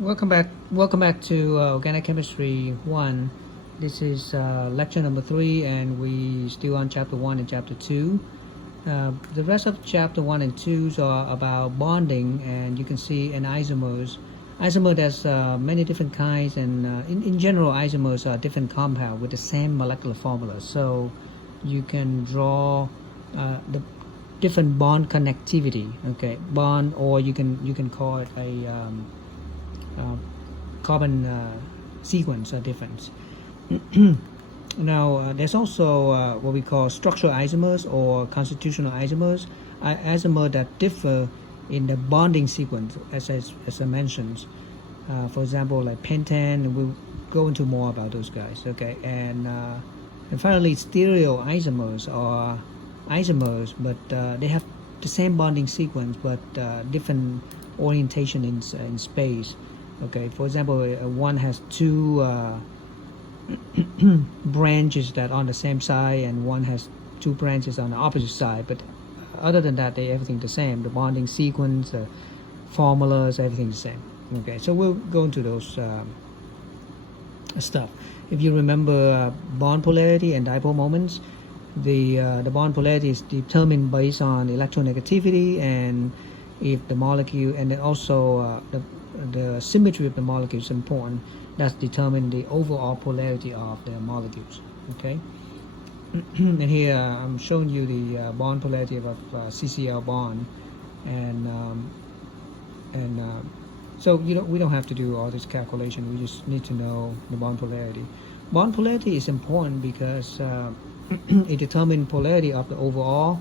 Welcome back to Organic Chemistry 1. This is lecture number 3, and we still on chapter 1 and chapter 2. The rest of chapter 1 and 2 are about bonding, and you can see in isomers. Isomer, there's many different kinds, and in general, isomers are different compounds with the same molecular formula. So you can draw the different bond connectivity, okay, bond, or you can call it a uh, carbon sequence difference. Now, there's also what we call structural isomers or constitutional isomers, isomers that differ in the bonding sequence, as I mentioned. For example, like pentane, we'll go into more about those guys, okay? And finally, stereoisomers are isomers, but they have the same bonding sequence, but different orientation in space. Okay, for example, one has two branches that are on the same side, and one has two branches on the opposite side. But other than that, everything the same. The bonding sequence, the formulas, everything the same. Okay, so we'll go into those stuff. If you remember bond polarity and dipole moments, the bond polarity is determined based on electronegativity and if the molecule, and then also the symmetry of the molecules is important. That's determine the overall polarity of the molecules. Okay, and here I'm showing you the bond polarity of CCl bond, and so we don't have to do all this calculation. We just need to know the bond polarity. Bond polarity is important because it determines polarity of the overall,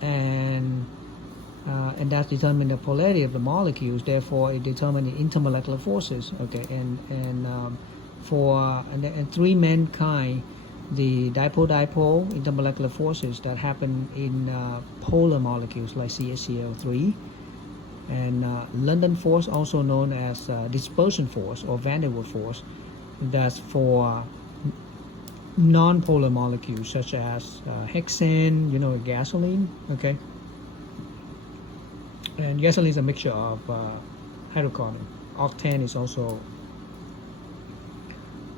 and that determines the polarity of the molecules. Therefore, it determines the intermolecular forces. Okay, and three mankind, the dipole intermolecular forces that happen in polar molecules like CaCl3, and London force, also known as dispersion force or van der Waals force. That's for non-polar molecules such as hexane, gasoline. Okay. And gasoline is a mixture of hydrocarbon. Octane is also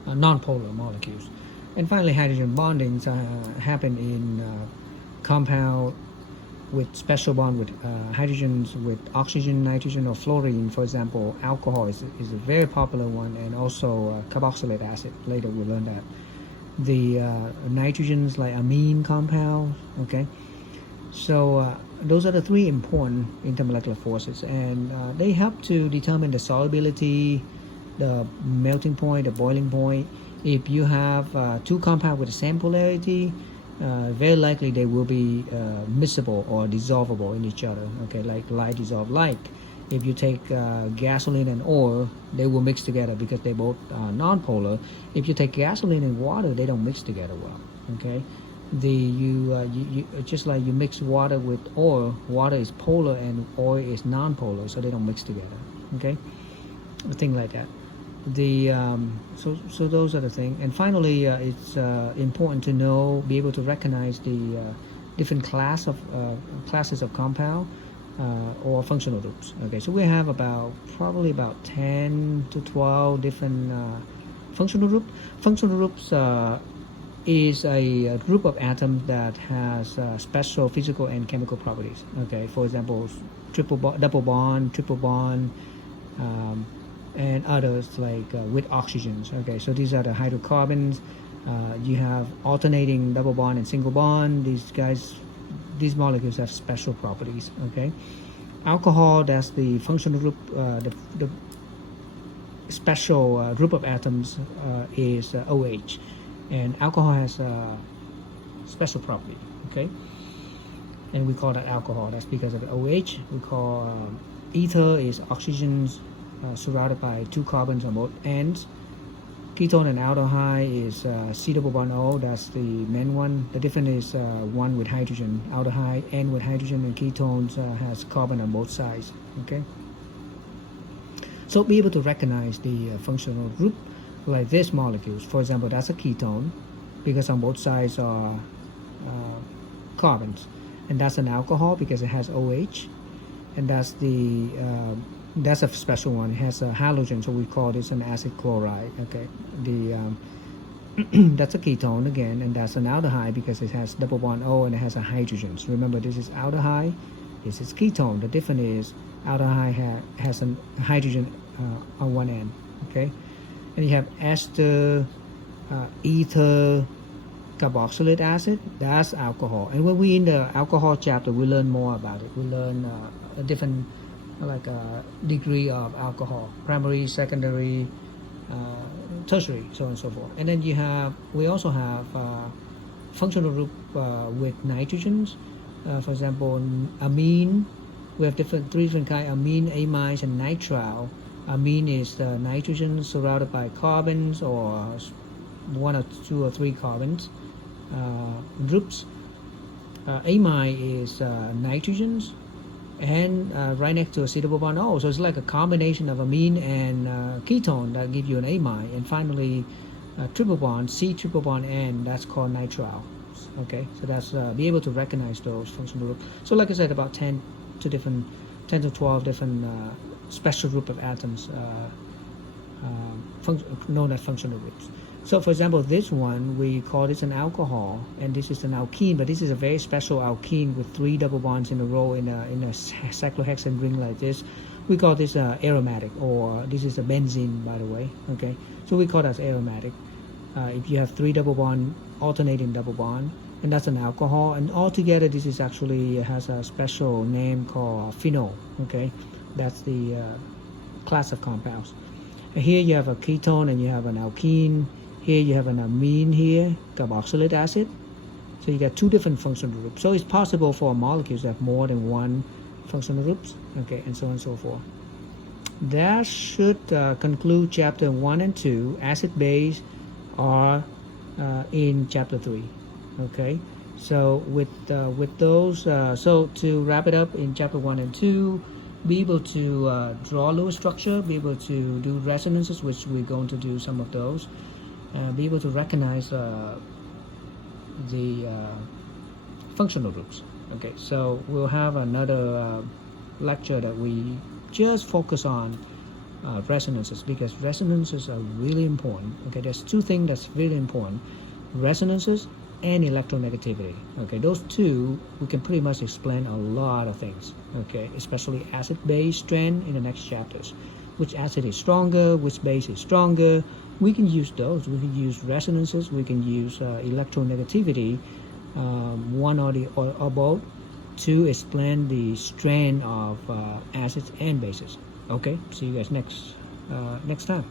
non-polar molecules. And finally, hydrogen bondings happen in compound with special bond with hydrogens with oxygen, nitrogen, or fluorine. For example, alcohol is a very popular one, and also carboxylate acid. Later we'll learn that. The nitrogens like amine compounds. Okay, so those are the three important intermolecular forces, and they help to determine the solubility, the melting point, the boiling point. If you have two compounds with the same polarity, very likely they will be miscible or dissolvable in each other. Okay, like dissolve like. If you take gasoline and oil, they will mix together because they both are non-polar. If you take gasoline and water, they don't mix together well. Okay, you just like you mix water with oil. Water is polar and oil is non-polar, so they don't mix together. Okay, a thing like that. So those are the things. And finally, it's important to be able to recognize the different classes of compound or functional groups. Okay, so we have probably about 10 to 12 different functional groups. Functional groups is a group of atoms that has special physical and chemical properties. Okay, for example, double bond, triple bond, and others like with oxygens. Okay, so these are the hydrocarbons. You have alternating double bond and single bond. These molecules have special properties. Okay, alcohol, that's the functional group. The special group of atoms is OH, and alcohol has a special property. Okay, and we call that alcohol. That's because of the OH. We call ether is oxygens surrounded by two carbons on both ends. Ketone and aldehyde is C double bond O. That's the main one. The difference is one with hydrogen, aldehyde, N with hydrogen, and ketones has carbon on both sides. Okay. So be able to recognize the functional group like these molecules. For example, that's a ketone because on both sides are carbons, and that's an alcohol because it has OH, and that's the That's a special one. It has a halogen, so we call this an acid chloride. Okay, the that's a ketone again, and that's an aldehyde because it has double bond O and it has a hydrogens. Remember, this is aldehyde, this is ketone. The difference is aldehyde has a hydrogen on one end. Okay, and you have ester, ether, carboxylic acid. That's alcohol. And when we in the alcohol chapter, we learn more about it. We learn a different like degree of alcohol: primary, secondary, tertiary, so on and so forth. And then we also have functional group with nitrogens. For example, amine. We have three different kinds: amine, amines, and nitrile. Amine is the nitrogen surrounded by carbons or one or two or three carbons groups. Amine is nitrogens and right next to a C double bond O. So it's like a combination of amine and ketone that give you an amine. And finally, triple bond, C triple bond N, that's called nitrile. Okay, so that's be able to recognize those functional groups. So like I said, about 10 to 12 different special group of atoms known as functional groups. So for example, this one, we call this an alcohol, and this is an alkene, but this is a very special alkene with 3 double bonds in a row in a cyclohexane ring like this. We call this aromatic, or this is a benzene, by the way. Okay, so we call that aromatic. If you have 3 double bond, alternating double bond, and that's an alcohol, and altogether this is actually has a special name called phenol. Okay, that's the class of compounds. And here you have a ketone and you have an alkene. Here you have an amine here, carboxylic acid. So you got 2 different functional groups. So it's possible for molecules to have more than one functional groups. Okay, and so on and so forth. That should conclude chapter 1 and 2. Acid base are in chapter 3. Okay, so with those, so to wrap it up in chapter 1 and 2, be able to draw Lewis structure, be able to do resonances, which we're going to do some of those. Be able to recognize the functional groups. Okay, so we'll have another lecture that we just focus on resonances, because resonances are really important. Okay, there's 2 things that's really important: resonances and electronegativity. Okay, those 2 we can pretty much explain a lot of things. Okay, especially acid-base strand in the next chapters. Which acid is stronger, which base is stronger. We can use those. We can use resonances. We can use electronegativity, one or both, to explain the strand of acids and bases. Okay, see you guys next time.